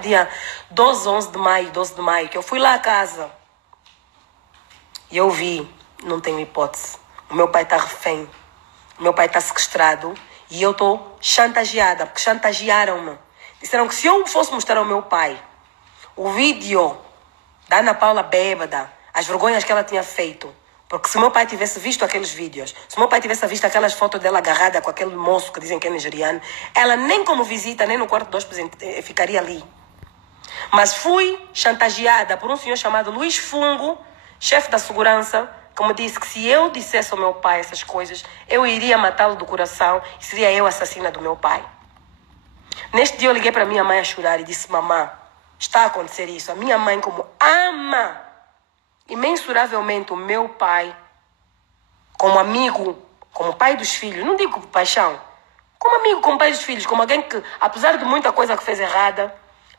dia 12 de maio, que eu fui lá à casa. E eu vi, não tenho hipótese. O meu pai está refém. O meu pai está sequestrado. E eu estou chantageada, porque chantagearam-me. Disseram que se eu fosse mostrar ao meu pai o vídeo da Ana Paula bêbada, as vergonhas que ela tinha feito, porque se o meu pai tivesse visto aqueles vídeos, se o meu pai tivesse visto aquelas fotos dela agarrada com aquele moço que dizem que é nigeriano, ela nem como visita, nem no quarto de hóspedes ficaria ali. Mas fui chantageada por um senhor chamado Luís Fungo, chefe da segurança, que me disse que se eu dissesse ao meu pai essas coisas, eu iria matá-lo do coração e seria eu assassina do meu pai. Neste dia eu liguei para minha mãe a chorar e disse: mamã, está a acontecer isso. A minha mãe, como ama imensuravelmente o meu pai, como amigo, como pai dos filhos, não digo paixão, como amigo, como pai dos filhos, como alguém que, apesar de muita coisa que fez errada,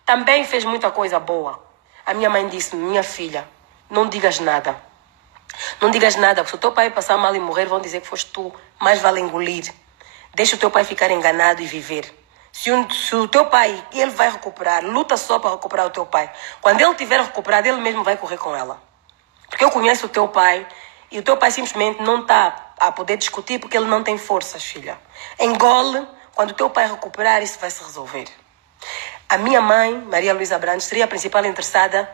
também fez muita coisa boa. A minha mãe disse: minha filha, não digas nada. Não digas nada, porque se o teu pai passar mal e morrer, vão dizer que foste tu. Mais vale engolir. Deixa o teu pai ficar enganado e viver. Se o teu pai, ele vai recuperar, luta só para recuperar o teu pai. Quando ele tiver recuperado, ele mesmo vai correr com ela. Porque eu conheço o teu pai e o teu pai simplesmente não está a poder discutir porque ele não tem forças, filha. Engole, quando o teu pai recuperar, isso vai se resolver. A minha mãe, Maria Luísa Brandes, seria a principal interessada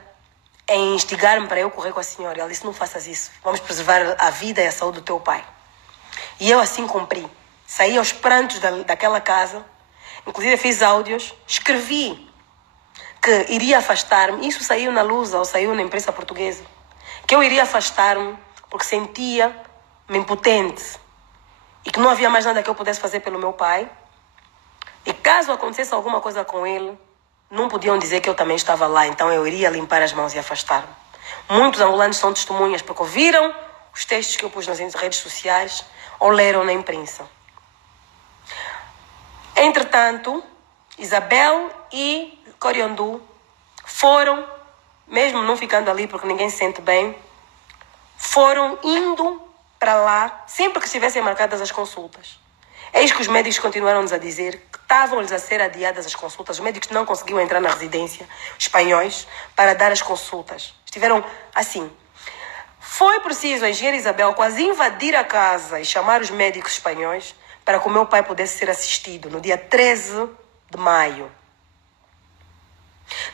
em instigar-me para eu correr com a senhora. Ela disse: não faças isso, vamos preservar a vida e a saúde do teu pai. E eu assim cumpri. Saí aos prantos daquela casa, inclusive fiz áudios, escrevi que iria afastar-me. Isso saiu na Lusa ou saiu na imprensa portuguesa. Que eu iria afastar-me porque sentia-me impotente e que não havia mais nada que eu pudesse fazer pelo meu pai. E caso acontecesse alguma coisa com ele, não podiam dizer que eu também estava lá, então eu iria limpar as mãos e afastar-me. Muitos angolanos são testemunhas porque ouviram os textos que eu pus nas redes sociais ou leram na imprensa. Entretanto, Isabel e Coriandu foram, mesmo não ficando ali porque ninguém se sente bem, foram indo para lá sempre que estivessem marcadas as consultas. Eis que os médicos continuaram-nos a dizer que estavam-lhes a ser adiadas as consultas. Os médicos não conseguiam entrar na residência, espanhóis, para dar as consultas. Estiveram assim. Foi preciso a engenheira Isabel quase invadir a casa e chamar os médicos espanhóis para que o meu pai pudesse ser assistido no dia 13 de maio.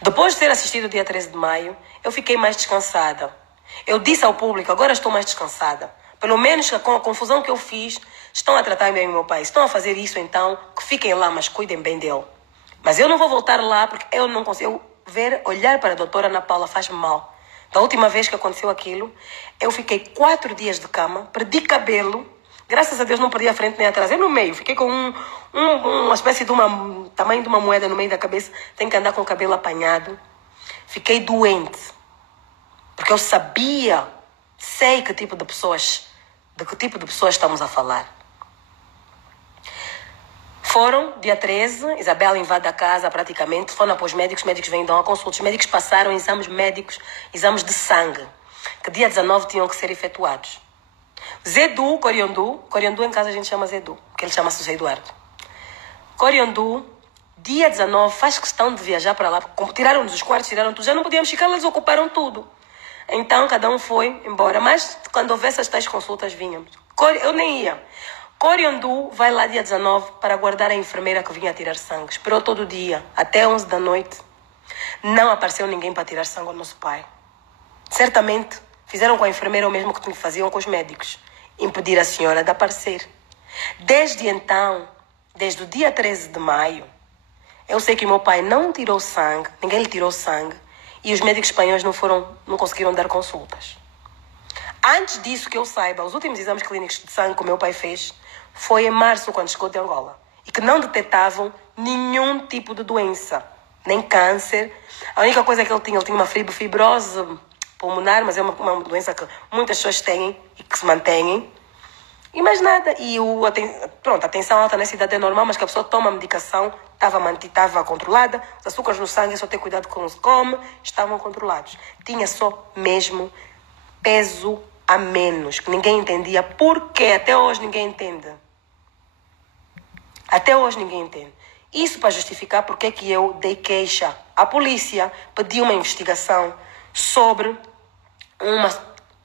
Depois de ser assistido no dia 13 de maio, eu fiquei mais descansada. Eu disse ao público: agora estou mais descansada. Pelo menos com a confusão que eu fiz, estão a tratar bem o meu pai. Estão a fazer isso, então, que fiquem lá, mas cuidem bem dele. Mas eu não vou voltar lá porque eu não consigo olhar para a doutora Ana Paula faz-me mal. Da última vez que aconteceu aquilo, eu fiquei 4 dias de cama, perdi cabelo. Graças a Deus não perdi a frente nem atrás. Eu no meio, fiquei com uma espécie de tamanho de uma moeda no meio da cabeça. Tenho que andar com o cabelo apanhado. Fiquei doente. Porque eu sei de que tipo de pessoas estamos a falar. Foram, dia 13, Isabel invade a casa praticamente, foram para os médicos vêm dar uma consulta. Os médicos passaram exames médicos, exames de sangue, que dia 19 tinham que ser efetuados. Zedu, Coriandu em casa a gente chama Zedu, porque ele chama-se José Eduardo. Coriandu, dia 19, faz questão de viajar para lá, tiraram-nos os quartos, tiraram tudo, já não podíamos ficar, eles ocuparam tudo. Então, cada um foi embora. Mas, quando houvesse as tais consultas, vínhamos. Eu nem ia. Coriandu vai lá dia 19 para aguardar a enfermeira que vinha tirar sangue. Esperou todo o dia, até 11 da noite. Não apareceu ninguém para tirar sangue ao nosso pai. Certamente, fizeram com a enfermeira o mesmo que faziam com os médicos. Impedir a senhora de aparecer. Desde então, desde o dia 13 de maio, eu sei que o meu pai não tirou sangue, ninguém lhe tirou sangue. E os médicos espanhóis não conseguiram dar consultas. Antes disso, que eu saiba, os últimos exames clínicos de sangue que o meu pai fez foi em março, quando chegou de Angola. E que não detectavam nenhum tipo de doença, nem câncer. A única coisa que ele tinha uma fibrose pulmonar, mas é uma doença que muitas pessoas têm e que se mantêm. E mais nada. E a tensão alta nessa idade é normal, mas que a pessoa toma a medicação, estava controlada, os açúcares no sangue, só ter cuidado com o que come, estavam controlados. Tinha só mesmo peso a menos, que ninguém entendia por quê. Até hoje ninguém entende. Até hoje ninguém entende. Isso para justificar porque é que eu dei queixa à polícia, pedi uma investigação sobre uma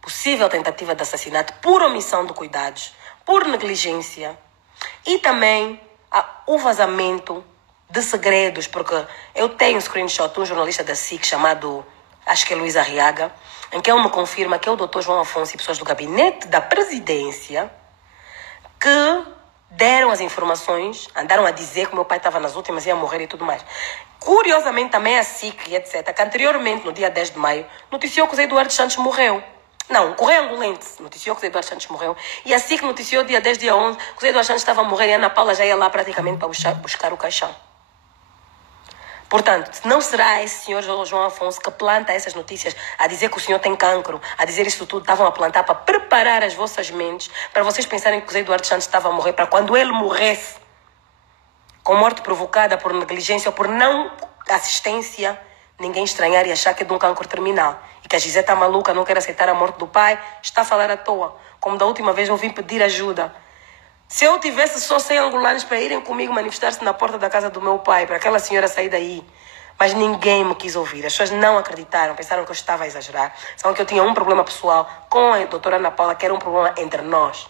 possível tentativa de assassinato por omissão de cuidados, por negligência e também o vazamento de segredos, porque eu tenho um screenshot de um jornalista da SIC chamado, acho que é Luís Arriaga, em que ele me confirma que é o Dr. João Afonso e pessoas do gabinete da presidência que deram as informações, andaram a dizer que meu pai estava nas últimas, ia morrer e tudo mais. Curiosamente, também a SIC e etc., que anteriormente, no dia 10 de maio, noticiou que o Zé Eduardo Santos morreu. Não, o Correio Angolente noticiou que o Zé Eduardo Santos morreu. E a SIC noticiou dia 10, dia 11, que o Zé Eduardo Santos estava a morrer e a Ana Paula já ia lá praticamente para buscar o caixão. Portanto, não será esse senhor João Afonso que planta essas notícias a dizer que o senhor tem cancro, a dizer isso tudo, estavam a plantar para preparar as vossas mentes, para vocês pensarem que o Zé Eduardo Santos estava a morrer, para quando ele morresse, com morte provocada por negligência ou por não assistência, ninguém estranhar e achar que é de um cancro terminal. E que a Gisele está maluca, não quer aceitar a morte do pai, está a falar à toa. Como da última vez eu vim pedir ajuda. Se eu tivesse só 100 angolanos para irem comigo manifestar-se na porta da casa do meu pai, para aquela senhora sair daí, mas ninguém me quis ouvir. As pessoas não acreditaram, pensaram que eu estava a exagerar. Pensaram que eu tinha um problema pessoal com a doutora Ana Paula, que era um problema entre nós.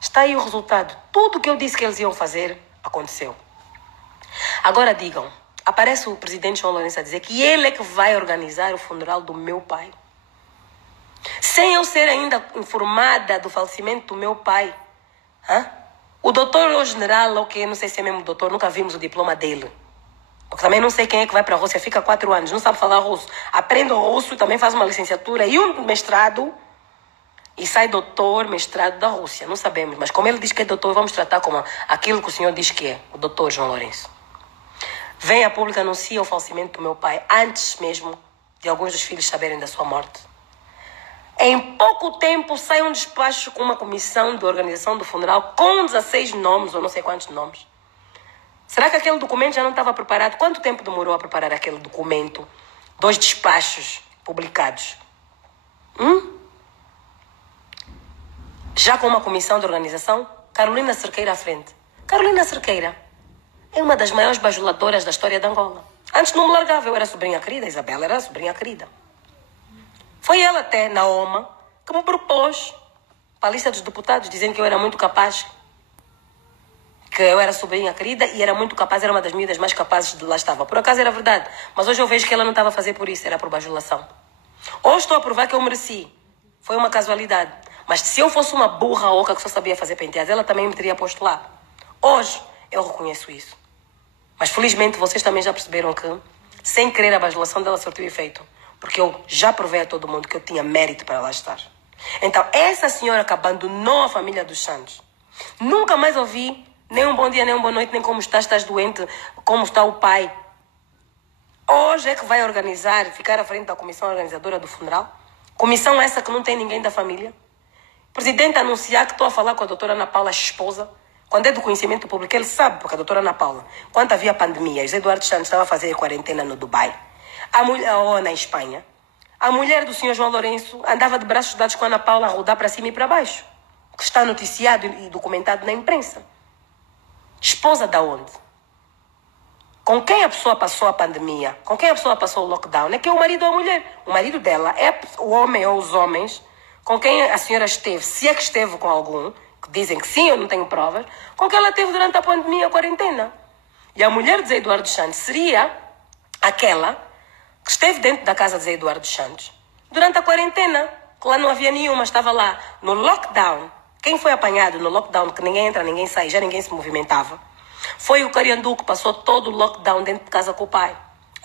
Está aí o resultado. Tudo o que eu disse que eles iam fazer, aconteceu. Agora digam, aparece o presidente João Lourenço a dizer que ele é que vai organizar o funeral do meu pai. Sem eu ser ainda informada do falecimento do meu pai. O doutor ou general, ok, não sei se é mesmo doutor, nunca vimos o diploma dele. Porque também não sei quem é que vai para a Rússia, fica 4 anos, não sabe falar russo. Aprende o russo, também faz uma licenciatura e um mestrado e sai doutor, mestrado da Rússia. Não sabemos, mas como ele diz que é doutor, vamos tratar como aquilo que o senhor diz que é, o doutor João Lourenço. Vem a público, anuncia o falecimento do meu pai, antes mesmo de alguns dos filhos saberem da sua morte. Em pouco tempo sai um despacho com uma comissão de organização do funeral com 16 nomes, ou não sei quantos nomes. Será que aquele documento já não estava preparado? Quanto tempo demorou a preparar aquele documento? 2 despachos publicados. Já com uma comissão de organização, Carolina Cerqueira à frente. Carolina Cerqueira é uma das maiores bajuladoras da história de Angola. Antes não me largava, eu era sobrinha querida, Isabela era sobrinha querida. Foi ela até, na OMA, que me propôs para a lista dos deputados, dizendo que eu era muito capaz, que eu era sobrinha querida e era muito capaz, era uma das miúdas mais capazes de lá estava. Por acaso era verdade, mas hoje eu vejo que ela não estava a fazer por isso, era por bajulação. Hoje estou a provar que eu mereci. Foi uma casualidade. Mas se eu fosse uma burra oca que só sabia fazer penteados, ela também me teria posto lá. Hoje eu reconheço isso. Mas felizmente vocês também já perceberam que, sem querer, a bajulação dela surtiu efeito. Porque eu já provei a todo mundo que eu tinha mérito para lá estar. Então, essa senhora que abandonou a família dos Santos, nunca mais ouvi nem um bom dia, nem uma boa noite, nem como estás doente, como está o pai. Hoje é que vai organizar, ficar à frente da comissão organizadora do funeral. Comissão essa que não tem ninguém da família. Presidente anunciar que estou a falar com a doutora Ana Paula, esposa. Quando é do conhecimento público, ele sabe, porque a doutora Ana Paula, quando havia pandemia, José Eduardo Santos estava a fazer quarentena no Dubai. Ou na Espanha. A mulher do senhor João Lourenço andava de braços dados com a Ana Paula a rodar para cima e para baixo. Que está noticiado e documentado na imprensa. Esposa da onde? Com quem a pessoa passou a pandemia? Com quem a pessoa passou o lockdown? É que é o marido ou a mulher. O marido dela é o homem ou os homens com quem a senhora esteve, se é que esteve com algum, que dizem que sim, eu não tenho provas, com quem ela esteve durante a pandemia, a quarentena. E a mulher de Zé Eduardo Santos seria aquela que esteve dentro da casa de Zé Eduardo Santos durante a quarentena, que lá não havia nenhuma, estava lá no lockdown. Quem foi apanhado no lockdown, que ninguém entra, ninguém sai, já ninguém se movimentava, foi o Cariandu que passou todo o lockdown dentro de casa com o pai.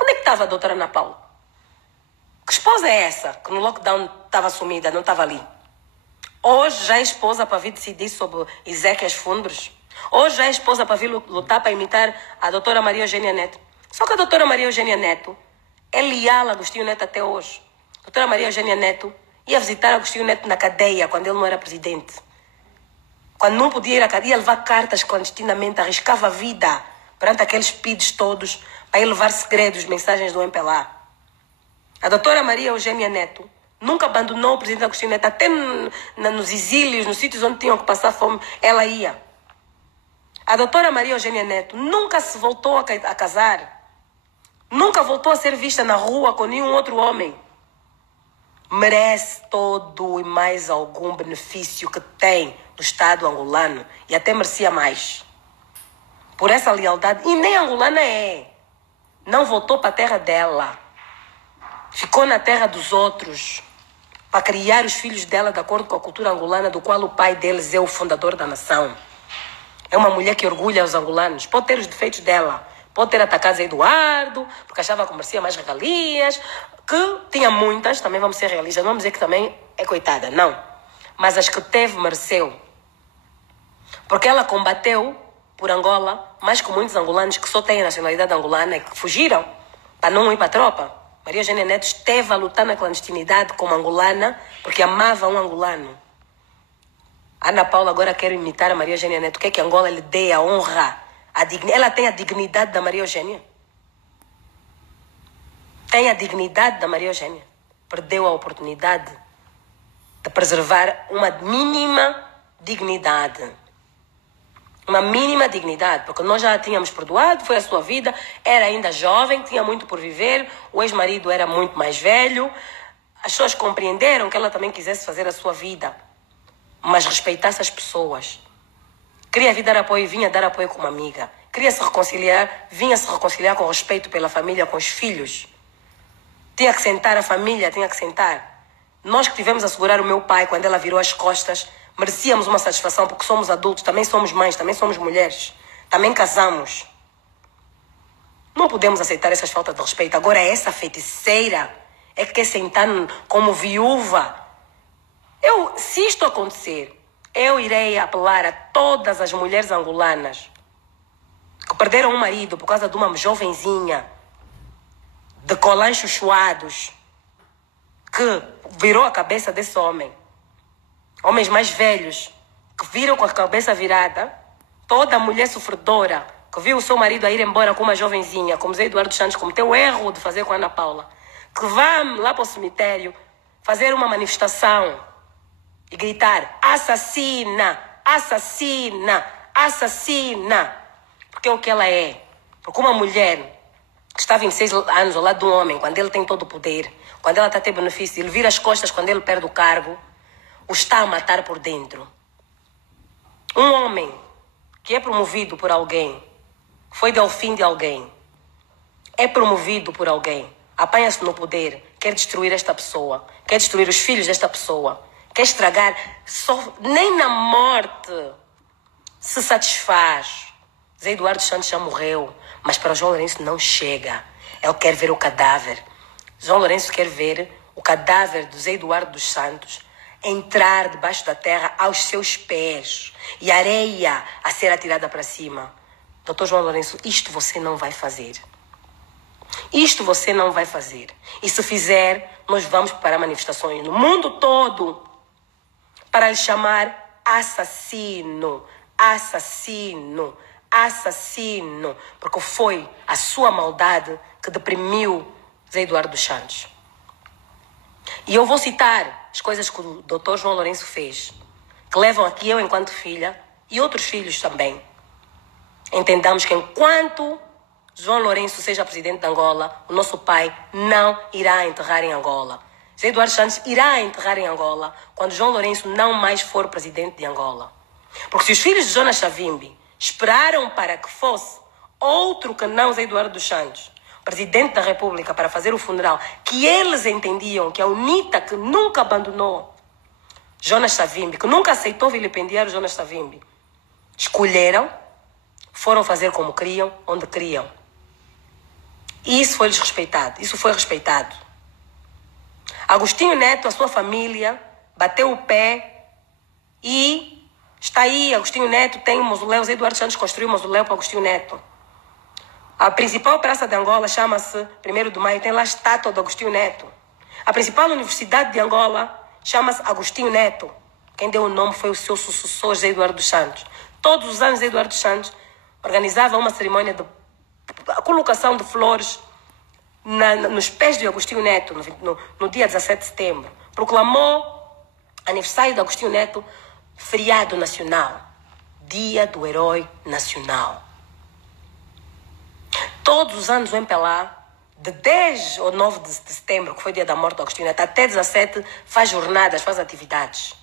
Onde é que estava a doutora Ana Paula? Que esposa é essa que no lockdown estava sumida, não estava ali? Hoje já é esposa para vir decidir sobre Ezequias Fundros. Hoje já é esposa para vir lutar para imitar a doutora Maria Eugênia Neto. Só que a doutora Maria Eugênia Neto é leal a Agostinho Neto até hoje. A doutora Maria Eugênia Neto ia visitar Agostinho Neto na cadeia quando ele não era presidente. Quando não podia ir à cadeia, ia levar cartas clandestinamente, arriscava a vida perante aqueles PIDs todos para ir levar segredos, mensagens do MPLA. A doutora Maria Eugênia Neto nunca abandonou o presidente Agostinho Neto, até nos exílios, nos sítios onde tinham que passar fome, ela ia. A doutora Maria Eugênia Neto nunca se voltou a casar. Nunca voltou a ser vista na rua com nenhum outro homem. Merece todo e mais algum benefício que tem do Estado angolano. E até merecia mais. Por essa lealdade. E nem angolana é. Não voltou para a terra dela. Ficou na terra dos outros. Para criar os filhos dela de acordo com a cultura angolana, do qual o pai deles é o fundador da nação. É uma mulher que orgulha os angolanos. Pode ter os defeitos dela. Pode ter atacado Zé Eduardo, porque achava que merecia mais regalias. Que tinha muitas, também vamos ser realistas. Não vamos dizer que também é coitada, não. Mas as que teve, mereceu. Porque ela combateu por Angola, mais que muitos angolanos que só têm a nacionalidade angolana e que fugiram para não ir para a tropa. Maria Eugênia Neto esteve a lutar na clandestinidade como angolana, porque amava um angolano. Ana Paula agora quer imitar a Maria Eugênia Neto. Quer que Angola lhe dê a honra, ela tem a dignidade da Maria Eugênia. Tem a dignidade da Maria Eugênia. Perdeu a oportunidade de preservar uma mínima dignidade. Uma mínima dignidade, porque nós já a tínhamos perdoado, foi a sua vida, era ainda jovem, tinha muito por viver, o ex-marido era muito mais velho, as pessoas compreenderam que ela também quisesse fazer a sua vida, mas respeitasse as pessoas. Queria vir dar apoio, vinha dar apoio como amiga. Queria se reconciliar, vinha se reconciliar com respeito pela família, com os filhos. Tinha que sentar a família, tinha que sentar. Nós que tivemos a segurar o meu pai quando ela virou as costas, merecíamos uma satisfação porque somos adultos, também somos mães, também somos mulheres, também casamos. Não podemos aceitar essas faltas de respeito. Agora essa feiticeira é que quer sentar como viúva. Se isto acontecer, eu irei apelar a todas as mulheres angolanas que perderam um marido por causa de uma jovenzinha de colãs chuchuados que virou a cabeça desse homem. Homens mais velhos que viram com a cabeça virada, toda mulher sofredora que viu o seu marido a ir embora com uma jovenzinha, como Zé Eduardo Santos cometeu o erro de fazer com a Ana Paula, que vá lá para o cemitério fazer uma manifestação e gritar: assassina, assassina, assassina. Porque é o que ela é. Porque uma mulher que está 26 anos ao lado de um homem, quando ele tem todo o poder, quando ela está a ter benefício, ele vira as costas quando ele perde o cargo, o está a matar por dentro. Um homem que é promovido por alguém, foi delfim de alguém, é promovido por alguém, apanha-se no poder, quer destruir esta pessoa, quer destruir os filhos desta pessoa, quer estragar, nem na morte se satisfaz. Zé Eduardo Santos já morreu, mas para João Lourenço não chega. Ele quer ver o cadáver. João Lourenço quer ver o cadáver do Zé Eduardo dos Santos entrar debaixo da terra aos seus pés e areia a ser atirada para cima. Doutor João Lourenço, isto você não vai fazer. Isto você não vai fazer. E se fizer, nós vamos preparar manifestações no mundo todo para lhe chamar assassino, assassino, assassino, porque foi a sua maldade que deprimiu Zé Eduardo dos Santos. E eu vou citar as coisas que o doutor João Lourenço fez, que levam a que eu, enquanto filha, e outros filhos também, entendamos que enquanto João Lourenço seja presidente de Angola, o nosso pai não irá enterrar em Angola. Zé Eduardo Santos irá enterrar em Angola quando João Lourenço não mais for presidente de Angola. Porque se os filhos de Jonas Savimbi esperaram para que fosse outro que não Zé Eduardo dos Santos, presidente da República, para fazer o funeral, que eles entendiam que a UNITA, que nunca abandonou Jonas Savimbi, que nunca aceitou vilipendiar o Jonas Savimbi, escolheram, foram fazer como queriam, onde queriam. E isso foi respeitado, isso foi respeitado. Agostinho Neto, a sua família, bateu o pé e está aí. Agostinho Neto tem um mausoléu. Zé Eduardo Santos construiu um mausoléu para Agostinho Neto. A principal praça de Angola chama-se 1º de Maio, tem lá a estátua do Agostinho Neto. A principal universidade de Angola chama-se Agostinho Neto. Quem deu o nome foi o seu sucessor, Zé Eduardo dos Santos. Todos os anos, Zé Eduardo dos Santos organizava uma cerimônia de colocação de flores nos pés de Agostinho Neto, no dia 17 de setembro. Proclamou aniversário de Agostinho Neto feriado nacional. Dia do Herói Nacional. Todos os anos o MPLA, de 10 ou 9 de setembro, que foi o dia da morte do Agostinho Neto, até 17, faz jornadas, faz atividades.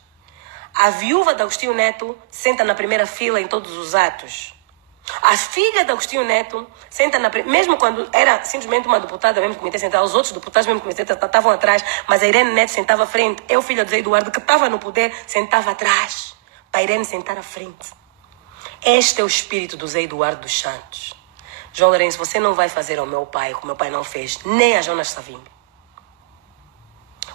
A viúva de Agostinho Neto senta na primeira fila em todos os atos. A filha de Agostinho Neto senta mesmo quando era simplesmente uma deputada mesmo do Comitê Central, os outros deputados mesmo do Comitê Central estavam atrás, mas a Irene Neto sentava à frente. Eu, filha do Zé Eduardo, que estava no poder, sentava atrás, para a Irene sentar à frente. Este é o espírito do Zé Eduardo dos Santos. João Lourenço, você não vai fazer ao meu pai o que meu pai não fez, nem a Jonas Savimbi.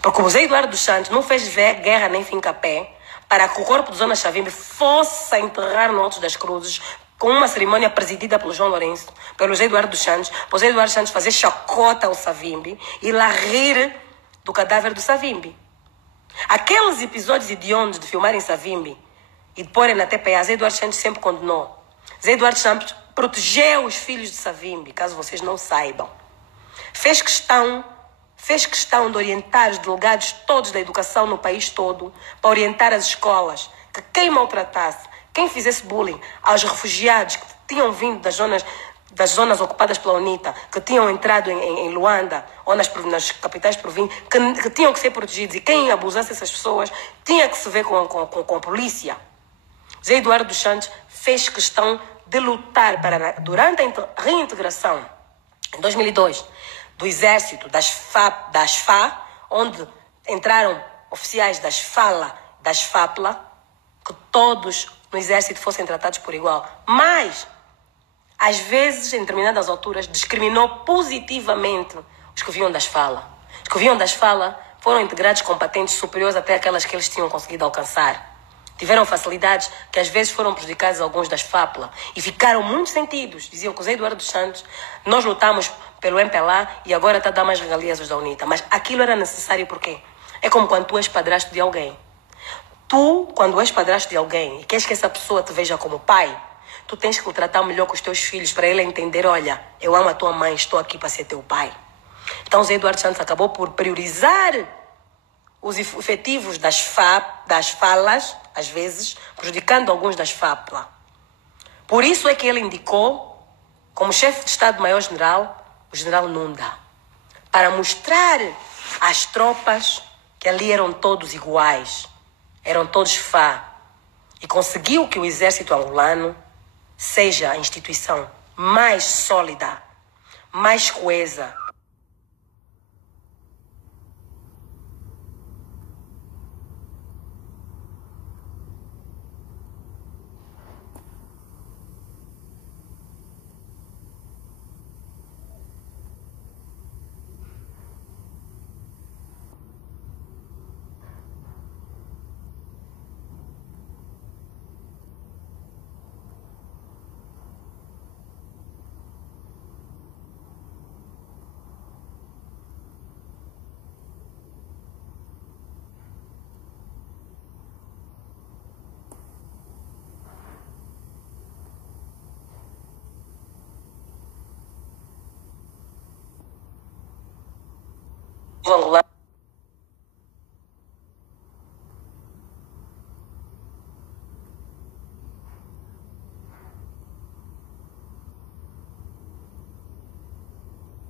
Porque o Zé Eduardo dos Santos não fez guerra nem finca-pé para que o corpo de Jonas Savimbi fosse enterrar no Alto das Cruzes, com uma cerimônia presidida pelo João Lourenço, pelo José Eduardo dos Santos, para o José Eduardo dos Santos fazer chacota ao Savimbi e lá rir do cadáver do Savimbi. Aqueles episódios hediondos de filmarem Savimbi e de porem na TPA, José Eduardo dos Santos sempre condenou. José Eduardo dos Santos protegeu os filhos de Savimbi, caso vocês não saibam. Fez questão de orientar os delegados todos da educação no país todo, para orientar as escolas, que quem maltratasse, quem fizesse bullying aos refugiados que tinham vindo das zonas ocupadas pela UNITA, que tinham entrado em Luanda ou nas capitais províncias, que tinham que ser protegidos, e quem abusasse essas pessoas tinha que se ver com a polícia. José Eduardo dos Santos fez questão de lutar para, durante a reintegração, em 2002, do exército, das FA, onde entraram oficiais das FAPLA, que todos no exército fossem tratados por igual. Mas, às vezes, em determinadas alturas, discriminou positivamente os que vinham das FALA. Os que vinham das FALA foram integrados com patentes superiores até aquelas que eles tinham conseguido alcançar. Tiveram facilidades que às vezes foram prejudicadas alguns das FAPLA e ficaram muito sentidos. Diziam que o Zé Eduardo dos Santos, nós lutamos pelo MPLA e agora está a dar mais regalias aos da UNITA. Mas aquilo era necessário porque é como quando tu és padrasto de alguém. Tu, quando és padrasto de alguém e queres que essa pessoa te veja como pai, tu tens que o tratar melhor com os teus filhos para ele entender, olha, eu amo a tua mãe, estou aqui para ser teu pai. Então o Zé Eduardo dos Santos acabou por priorizar os efetivos das falas, às vezes, prejudicando alguns das FAPLA. Por isso é que ele indicou, como chefe de Estado-Maior-General, o general Nunda, para mostrar às tropas que ali eram todos iguais, eram todos FA, e conseguiu que o exército angolano seja a instituição mais sólida, mais coesa.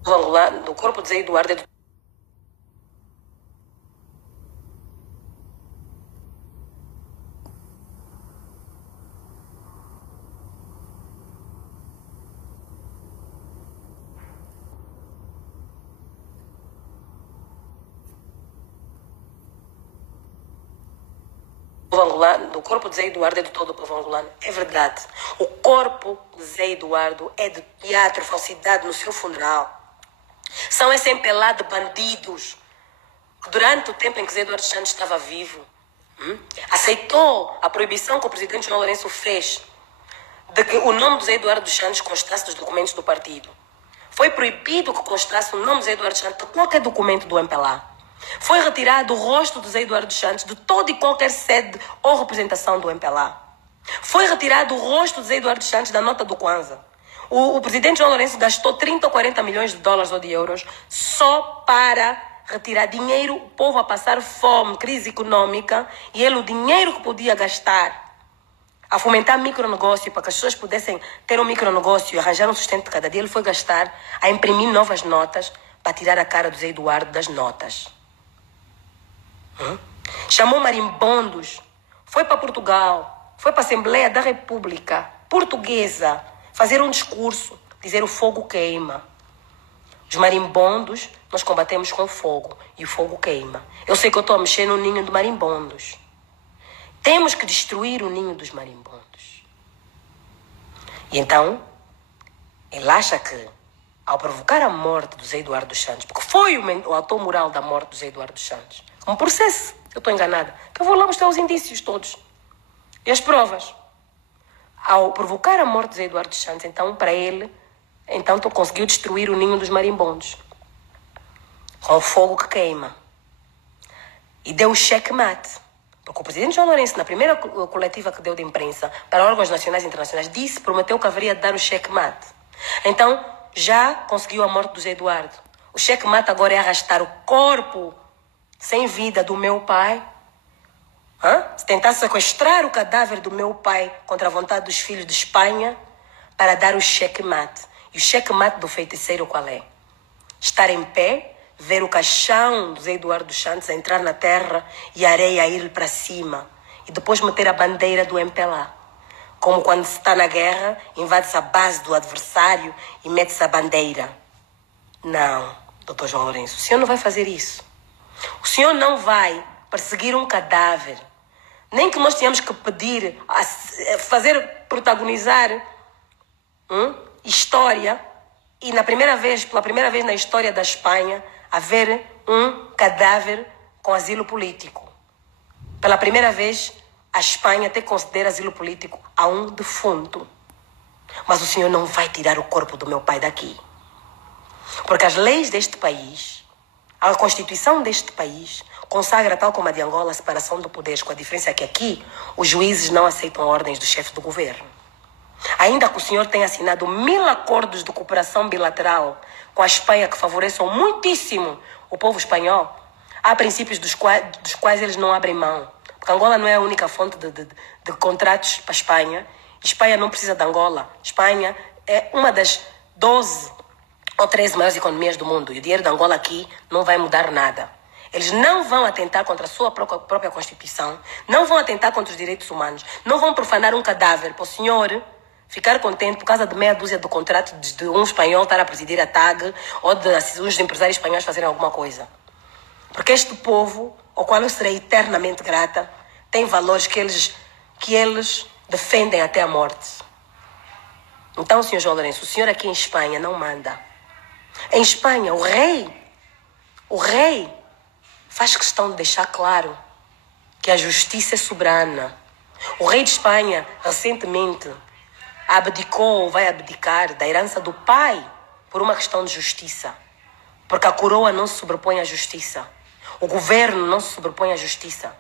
Angolano. Do corpo de Zé Eduardo do corpo de Zé Eduardo é de todo o povo angolano. É verdade. O corpo de Zé Eduardo é de teatro, falsidade no seu funeral. São esse MPLA de bandidos que durante o tempo em que Zé Eduardo Santos estava vivo, aceitou a proibição que o presidente João Lourenço fez de que o nome de Zé Eduardo dos Santos constasse dos documentos do partido. Foi proibido que constasse o nome de Zé Eduardo dos Santos de qualquer documento do MPLA. Foi retirado o rosto de Zé Eduardo dos Santos de toda e qualquer sede ou representação do MPLA. Foi retirado o rosto de Zé Eduardo dos Santos da nota do Kwanza. O presidente João Lourenço gastou 30 ou 40 milhões de dólares ou de euros só para retirar dinheiro, o povo a passar fome, crise econômica, e ele o dinheiro que podia gastar a fomentar micronegócio para que as pessoas pudessem ter um micronegócio e arranjar um sustento de cada dia, ele foi gastar a imprimir novas notas para tirar a cara do Zé Eduardo das notas. Chamou marimbondos, foi para Portugal, foi para a Assembleia da República Portuguesa fazer um discurso, dizer o fogo queima. Os marimbondos nós combatemos com fogo e o fogo queima. Eu sei que eu estou a mexer no ninho de marimbondos. Temos que destruir o ninho dos marimbondos. E então, ele acha que, ao provocar a morte do Zé Eduardo dos Santos, porque foi o autor moral da morte do Zé Eduardo dos Santos, um processo, eu estou enganada, que eu vou lá mostrar os indícios todos e as provas. Ao provocar a morte do Zé Eduardo dos Santos, então, para ele, então conseguiu destruir o ninho dos marimbondos com o fogo que queima. E deu o checkmate. Porque o presidente João Lourenço, na primeira coletiva que deu de imprensa para órgãos nacionais e internacionais, prometeu que haveria de dar o checkmate. Então, já conseguiu a morte do Zé Eduardo. O checkmate agora é arrastar o corpo sem vida do meu pai. Se tentar sequestrar o cadáver do meu pai contra a vontade dos filhos de Espanha para dar o checkmate. E o checkmate do feiticeiro qual é? Estar em pé, ver o caixão do Zé Eduardo dos Santos a entrar na terra e a areia a ir para cima. E depois meter a bandeira do MPLA. Como quando se está na guerra, invade-se a base do adversário e mete-se a bandeira. Não, doutor João Lourenço, o senhor não vai fazer isso. O senhor não vai perseguir um cadáver. Nem que nós tenhamos que pedir, fazer protagonizar história e pela primeira vez na história da Espanha haver um cadáver com asilo político. Pela primeira vez a Espanha até considera asilo político a um defunto. Mas o senhor não vai tirar o corpo do meu pai daqui. Porque as leis deste país, a Constituição deste país, consagra, tal como a de Angola, a separação de poderes, com a diferença que aqui os juízes não aceitam ordens do chefe do governo. Ainda que o senhor tenha assinado 1000 acordos de cooperação bilateral com a Espanha que favoreçam muitíssimo o povo espanhol, há princípios dos quais eles não abrem mão. Porque Angola não é a única fonte de contratos para a Espanha. Espanha não precisa de Angola. Espanha é uma das 12 ou 13 maiores economias do mundo. E o dinheiro de Angola aqui não vai mudar nada. Eles não vão atentar contra a sua própria Constituição, não vão atentar contra os direitos humanos, não vão profanar um cadáver para o senhor ficar contente por causa de meia dúzia de contratos de um espanhol estar a presidir a TAG ou de os empresários espanhóis fazerem alguma coisa. Porque este povo, ao qual eu serei eternamente grata, tem valores que eles defendem até a morte. Então, senhor João Lourenço, o senhor aqui em Espanha não manda. Em Espanha, o rei faz questão de deixar claro que a justiça é soberana. O rei de Espanha, recentemente, abdicou ou vai abdicar da herança do pai por uma questão de justiça. Porque a coroa não se sobrepõe à justiça. O governo não se sobrepõe à justiça.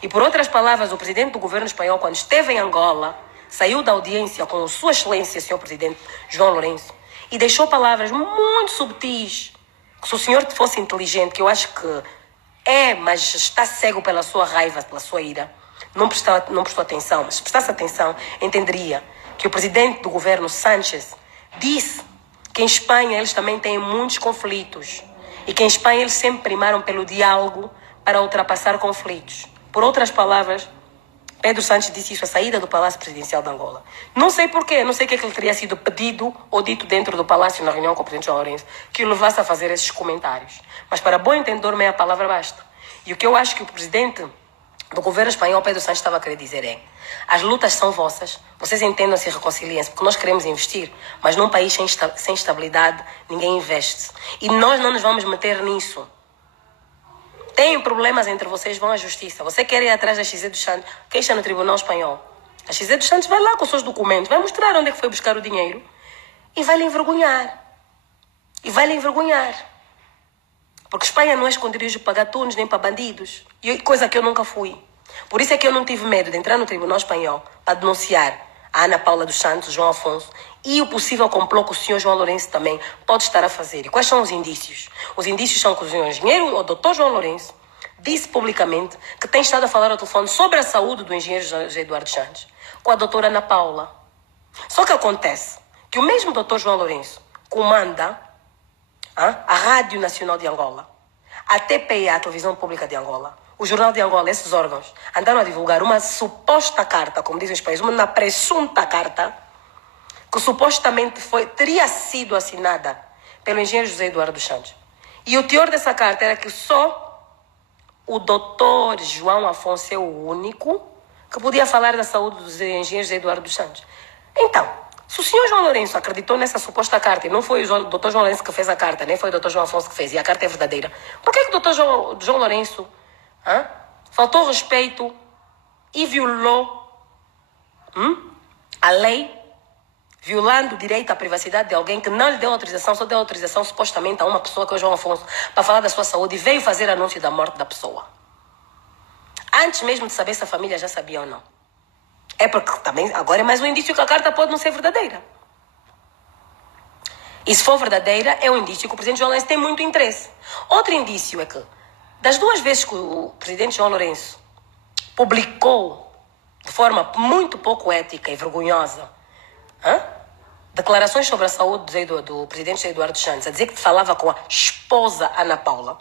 E por outras palavras, o presidente do governo espanhol, quando esteve em Angola, saiu da audiência com Sua Excelência, senhor presidente João Lourenço, e deixou palavras muito subtis, que se o senhor fosse inteligente, que eu acho que mas está cego pela sua raiva, pela sua ira, não prestou atenção, mas se prestasse atenção, entenderia que o presidente do governo, Sánchez, disse que em Espanha eles também têm muitos conflitos e que em Espanha eles sempre primaram pelo diálogo para ultrapassar conflitos. Por outras palavras, Pedro Sánchez disse isso à saída do Palácio Presidencial de Angola. Não sei porquê, não sei o que é que lhe teria sido pedido ou dito dentro do Palácio na reunião com o presidente João Lourenço que o levasse a fazer esses comentários. Mas para bom entendedor, meia palavra basta. E o que eu acho que o presidente do governo espanhol, Pedro Sánchez, estava a querer dizer é: as lutas são vossas, vocês entendam-se e reconciliem-se, porque nós queremos investir, mas num país sem estabilidade, ninguém investe. E nós não nos vamos meter nisso. Tem problemas entre vocês, vão à justiça. Você quer ir atrás da XZ dos Santos, queixa no Tribunal Espanhol. A XZ dos Santos vai lá com os seus documentos, vai mostrar onde é que foi buscar o dinheiro e vai lhe envergonhar. Porque Espanha não é esconderijo para gatunos nem para bandidos. Coisa que eu nunca fui. Por isso é que eu não tive medo de entrar no Tribunal Espanhol para denunciar a Ana Paula dos Santos, o João Afonso e o possível complô que o senhor João Lourenço também pode estar a fazer. E quais são os indícios? Os indícios são que o senhor engenheiro, o doutor João Lourenço, disse publicamente que tem estado a falar ao telefone sobre a saúde do engenheiro José Eduardo Santos com a doutora Ana Paula. Só que acontece que o mesmo doutor João Lourenço comanda a Rádio Nacional de Angola, a TPI, a Televisão Pública de Angola, o Jornal de Angola, esses órgãos andaram a divulgar uma suposta carta, como dizem os países, uma presunta carta, que supostamente teria sido assinada pelo engenheiro José Eduardo Santos. E o teor dessa carta era que só o doutor João Afonso é o único que podia falar da saúde do engenheiro José Eduardo Santos. Então, se o senhor João Lourenço acreditou nessa suposta carta, e não foi o doutor João Lourenço que fez a carta, nem foi o doutor João Afonso que fez, e a carta é verdadeira, por que o doutor João Lourenço faltou respeito e violou a lei, violando o direito à privacidade de alguém que não lhe deu autorização, só deu autorização supostamente a uma pessoa que é o João Afonso, para falar da sua saúde e veio fazer anúncio da morte da pessoa? Antes mesmo de saber se a família já sabia ou não. É porque também agora é mais um indício que a carta pode não ser verdadeira. E se for verdadeira, é um indício que o presidente João Lourenço tem muito interesse. Outro indício é que, das 2 vezes que o presidente João Lourenço publicou de forma muito pouco ética e vergonhosa declarações sobre a saúde do presidente José Eduardo Santos, a dizer que falava com a esposa Ana Paula,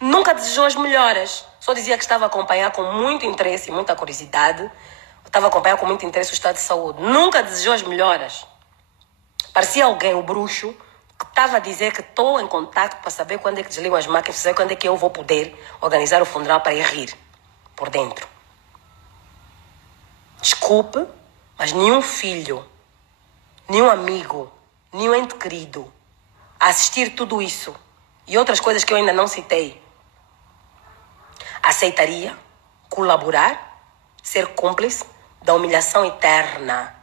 nunca desejou as melhoras. Só dizia que estava a acompanhar com muito interesse e muita curiosidade, estava a acompanhar com muito interesse o estado de saúde. Nunca desejou as melhoras. Parecia alguém, o bruxo, que estava a dizer que estou em contato para saber quando é que desligam as máquinas, saber quando é que eu vou poder organizar o funeral para ir rir por dentro. Desculpe, mas nenhum filho, nenhum amigo, nenhum ente querido a assistir tudo isso e outras coisas que eu ainda não citei aceitaria colaborar, ser cúmplice da humilhação eterna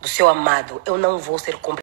do seu amado. Eu não vou ser cúmplice.